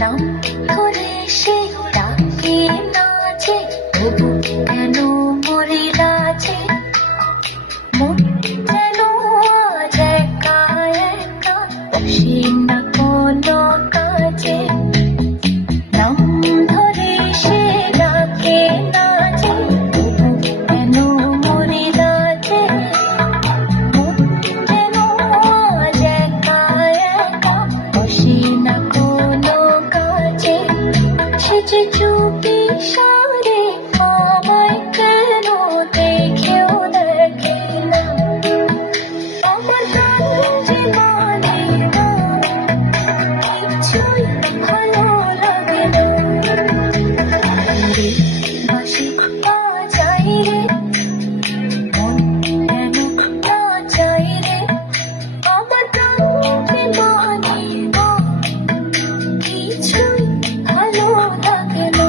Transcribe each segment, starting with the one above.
নাম ধরে সে ডাকে নাচে, তবু কেন মরে নাচে? মন যেন আজ একা একা, বসে না কোনো কাজে। নাম ধরে সে ডাকে নাচে, তবু কেন মরে নাচে? মন যেন আজ একা একা, বসে না কোনো কাজে। সে যে চুপি সারে আমায় কেন দেখেও দেখে না, আমার প্রাণ যে মানে না, কিছুই ভালো লাগে না। রে বাঁশি বাজাই রে, মন কেন নাচাই রে, আমার প্রাণ যে মানে না, কিছুই ভালো লাগে না।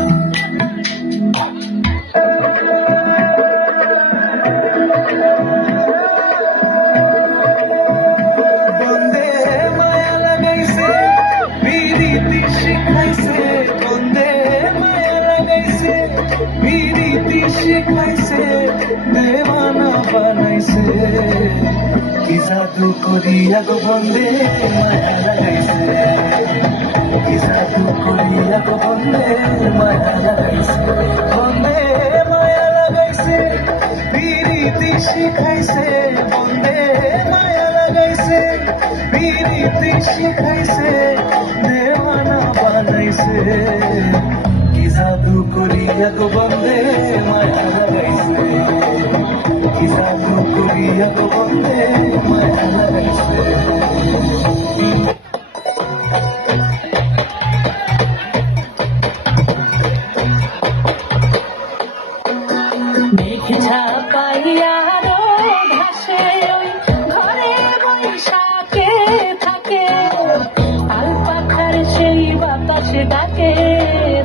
বন্দে মায়া লাগাইছে বিরিতি শিখাইছে, বন্দে মায়া লাগাইছে বিরিতি শিখাইছে, দেওয়ানা বানাইছে। কি জাদু করিয়া গো বন্দে মায়া লাগাইছে, কি জাদু করিয়া গো বন্দে মায়া লাগাইছে। বন্দে মায়া লাগাইছে বিরিতি শিখাইছে, বন্দে মায়া লাগাইছে বিরিতি শিখাইছে, দেওয়ানা বানাইছে। কি জাদু করিয়া গো বন্দে মায়া লাগাইছে, কি জাদু করিয়া গো বন্দে মায়া লাগাইছে। মেঘ ছাপাইয়া রোদ হাসে ওই ঘরে বৈশাখে থাকে, আল পাখার সেই বাতাসে ডাকে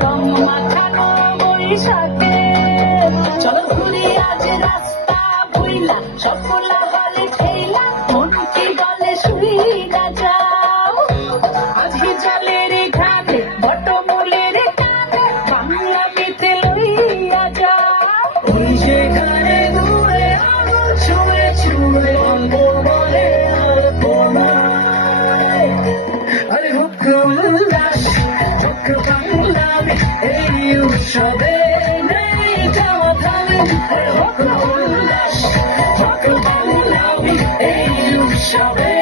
রং মাখানো বৈশাখে। চলো ঘুরি আজ রাস্তা ভুইলা, সকলা বলে ঠেলা, মন কি বলে শুই না যাও। আজকে জলের ঘাটে বটমূলের কাঁধে, বাংলা মিতে লইয়া যাও। ওই যেখানে দূরে আলো ছুঁয়ে ছুঁয়ে অঙ্গ বলে আলপনায়, আরে হোক উল্লাস হোক বাংলামে, এই উৎসবে নেই যাওয়া থামে। আরে হোক উল্লাস হোক বাংলামে, এই উৎসবে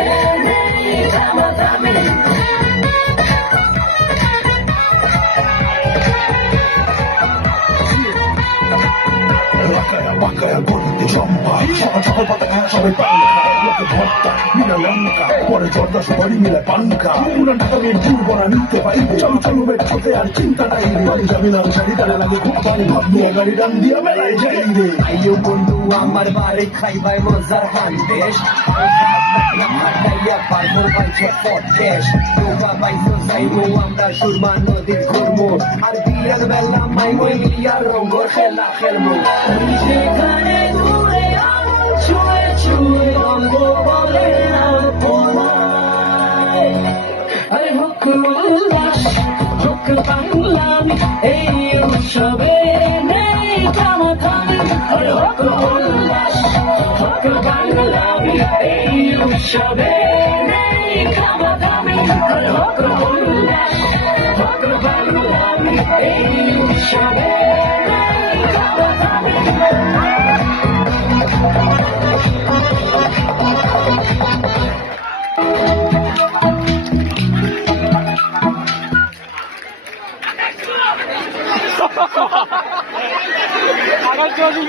নেই যাওয়া থামে। বাঁকায়া গলিতে চম্পা, সকাল সকাল পাতা সবাই পান খায়, লোকে ভর্তা মিলা লঙ্কা, পরে জর্দা সুপারি মিলে পাঙ্কা। পুরান ঢাকা মেয়ে দুর্বনা নিতে পাইবে, চলো চলো বেট ছোটে আর চিন্তা নাই রে। পাঞ্জাবি লাল শাড়ি তালে লাগে খুব পানি, ভাব নিয়ে গাড়ি ডান দিয়া মেলায় যাই রে। আইও বন্ধু আমার বাড়ি খাইবাই মজার হান্দেশ, পারবো পাইছে পটেশ। ডোবা পাইছো যাইবো আমরা সুরমা নদীর ঘুরবো, আর বিয়ের বেলা মাইবো ইয়া রঙ্গ খেলা খেলবো। যেখানে দূরে আলো ছুঁয়ে ছুঁয়ে রঙ্গ বলে আলপনায়, আরে হোক উল্লাস হোক বাংলামে, এই উৎসবে নেই থামা থামে। আরে হোক উল্লাস হোক বাংলামে, এই উৎসবে নেই থামা থামে। আরে হোক উল্লাস হোক বাংলামে, এই উৎসবে নেই থামা থামে। আবার চলে